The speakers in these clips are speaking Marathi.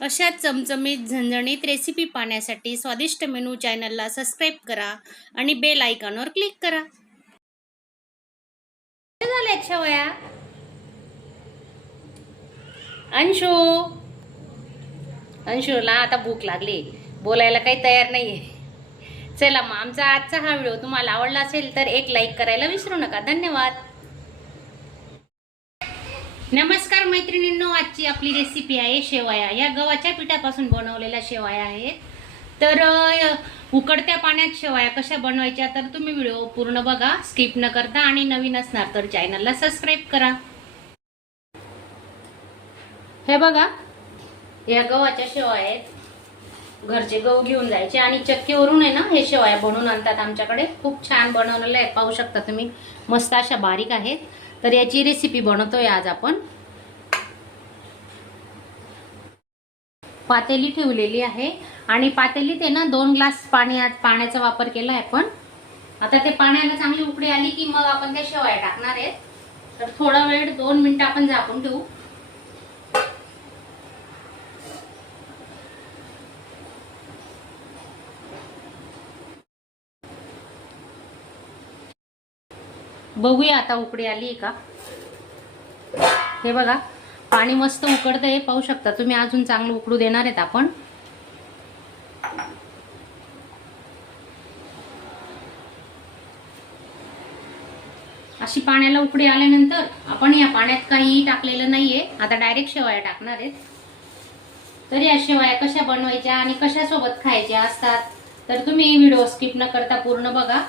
अशा चमचमीत झणझणीत रेसिपी पाहण्यासाठी स्वादिष्ट मेनू चॅनलला सबस्क्राईब करा आणि बेल आयकॉनवर क्लिक करा. झाल्या शेवया? अंशूला आता भूक लागली, बोलायला काही तयार नाहीये. चला मग आमचा आजचा हा व्हिडिओ तुम्हाला आवडला असेल तर एक लाईक करायला विसरू नका. धन्यवाद. नमस्कार मैत्रिणींनो, आजची आपली रेसिपी आहे शेवया. या गव्हाच्या पिठापासून बनवलेल्या शेवया आहेत. तर उकडत्या पाण्यात शेवया कशा बनवायच्या तर तुम्ही व्हिडिओ पूर्ण बघा, स्किप न करता. आणि नवीन असणार तर चॅनलला सबस्क्राईब करा. हे बघा, या गव्हाच्या शेवया आहेत. घरचे गहू घेऊन जायचे आणि चक्कीवरून आहे ना हे शेवया बनवून आणतात आमच्याकडे. खूप छान बनवलेलं आहे, पाहू शकता तुम्ही. मस्त अशा बारीक आहेत. तर याची रेसिपी बनवतोय आज आपण. पातेली ठेवलेली आहे आणि पातेलीत आहे ना 2 ग्लास पाण्याचा वापर केला आहे आपण. आता ते पाण्याला चांगली उकळी आली की मग आपण त्या शेवया टाकणार आहेत. तर थोडा वेळ 2 मिनिटं आपण झाकून ठेवू. बघूया आता उकळी आली का. हे बघा, पाणी मस्त उकळतंय, पाहू शकता तुम्ही. अजून चांगलं उकळू देणार आहेत आपण. अशी पाण्याला उकळी आल्यानंतर आपण या पाण्यात काही टाकलेलं नाहीये, आता डायरेक्ट शेवया टाकणार आहेत. तर या शेवया कशा बनवायच्या आणि कशा सोबत खायच्या असतात तर तुम्ही व्हिडिओ स्किप न करता पूर्ण बघा.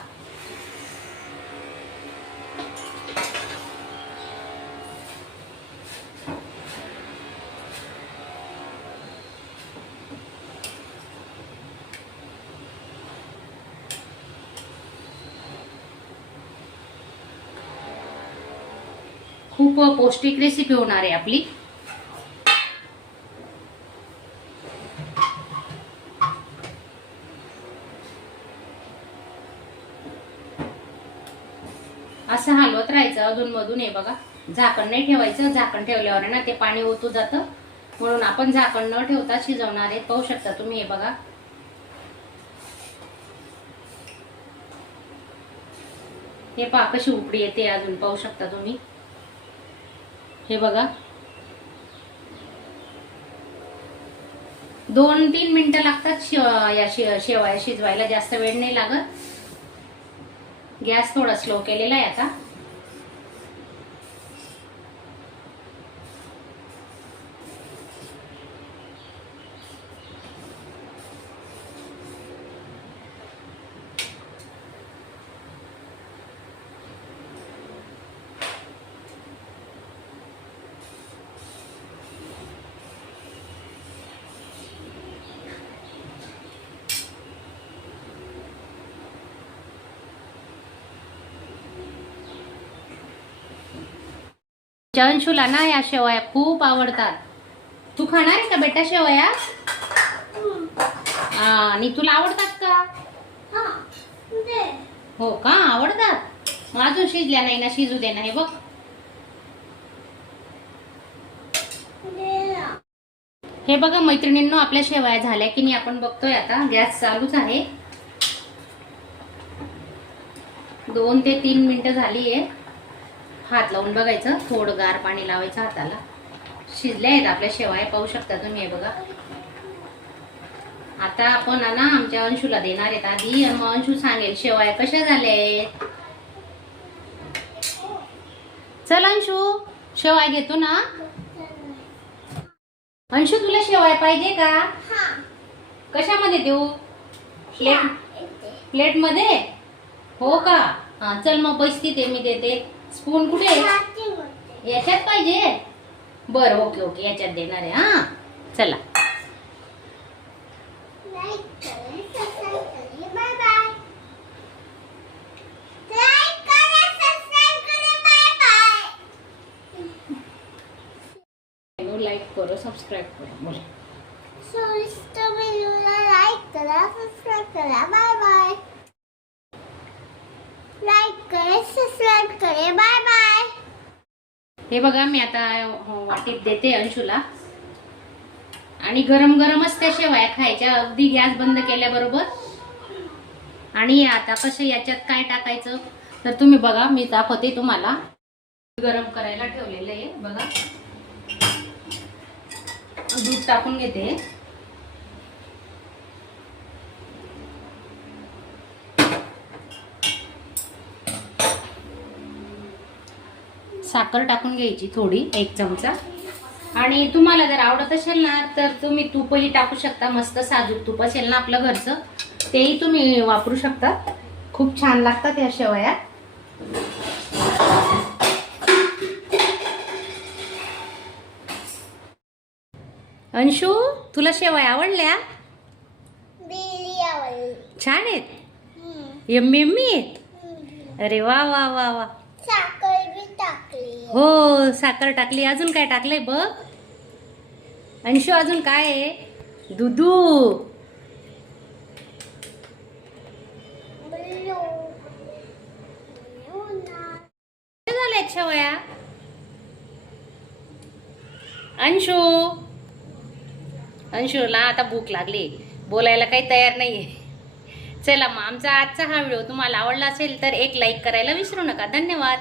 खूप पौष्टिक रेसिपी होणार आहे आपली. असं हलवत राहायचं अधून मधून. हे बघा, झाकण नाही ठेवायचं. झाकण ठेवल्यावर ना ते पाणी ओतू जातं, म्हणून आपण झाकण न ठेवता शिजवणार आहे. पाहू शकता तुम्ही. हे बघा, हे पहा कशी उकळी येते अजून, पाहू शकता तुम्ही. हे बघा, 2-3 मिनिटं लागतात या शेवया शिजवायला, जास्त वेळ नाही लागत. गॅस थोडा स्लो केलेला आहे आता. अंशूला ना या शेवया खूप आवडतात. तू खाणार आहे का बेटा शेवया? आणि तुला आवडतात का? हो का, आवडतात. मग अजून शिजल्या नाही ना, शिजू दे ना. हे बघ, हे बघा मैत्रिणींनो, आपल्या शेवया झाल्या की नाही आपण बघतोय. आता गॅस चालूच आहे. 2 ते 3 मिनिटं झाली आहे. हात लावून बघायचं, थोडं गार पाणी लावायचं हाताला. शिजल्या आहेत आपल्या शेवया, पाहू शकता तुम्ही. हे बघा, आता आपण ना आमच्या अंशूला देणार आहेत आधी, आणि मग अंशू सांगेल शेवया कशा झाल्या. चल अंशू, शेवया घेतो ना. अंशू, तुला शेवया पाहिजे का? कशामध्ये देऊ? प्लेट मध्ये? हो का, हा चल मग बसती ते मी देते. स्पून कुठे? याच्यात पाहिजे? बरं, ओके ओके, याच्यात देणार आहे. हा चला. लाईक करो, सबस्क्राईब करा. लाईक करा, सबस्क्राईब करा. Bye bye. लाईक करे, सबस्क्राईब करे. Bye bye. हे बघा, मी आता वाटीत देते अंशूला. आणि गरम गरमच त्या शेवया खायच्या, अगदी गॅस बंद केल्याबरोबर. आणि आता कसं याच्यात काय टाकायचं तर तुम्ही बघा, मी दाखवते तुम्हाला. गरम करायला ठेवलेलं आहे बघा. दूध टाकून घेते. साखर टाकून घ्यायची थोडी, 1 चमचा. आणि तुम्हाला जर आवडत असेल ना तर तुम्ही तूपही टाकू शकता. मस्त साजूक तूप असेल ना आपलं घरचं, तेही तुम्ही वापरू शकता. खूप छान लागतात या शेवया. अंशू, तुला शेवया आवडल्या? छान आहेत, यम्मी यम्मी आहेत. अरे वा वा वा वा. साखर बी टाकली. हो, साखर टाकली. अजून काय टाकलंय बघ अंशू? अजून काय आहे? दुधू. झाल्यात शेवया. अंशूला आता भूक लागली, बोलायला काही तयार नाहीये. चला मग, आमचा आजचा हा व्हिडिओ तुम्हाला आवडला असेल तर एक लाईक करायला विसरू नका. धन्यवाद.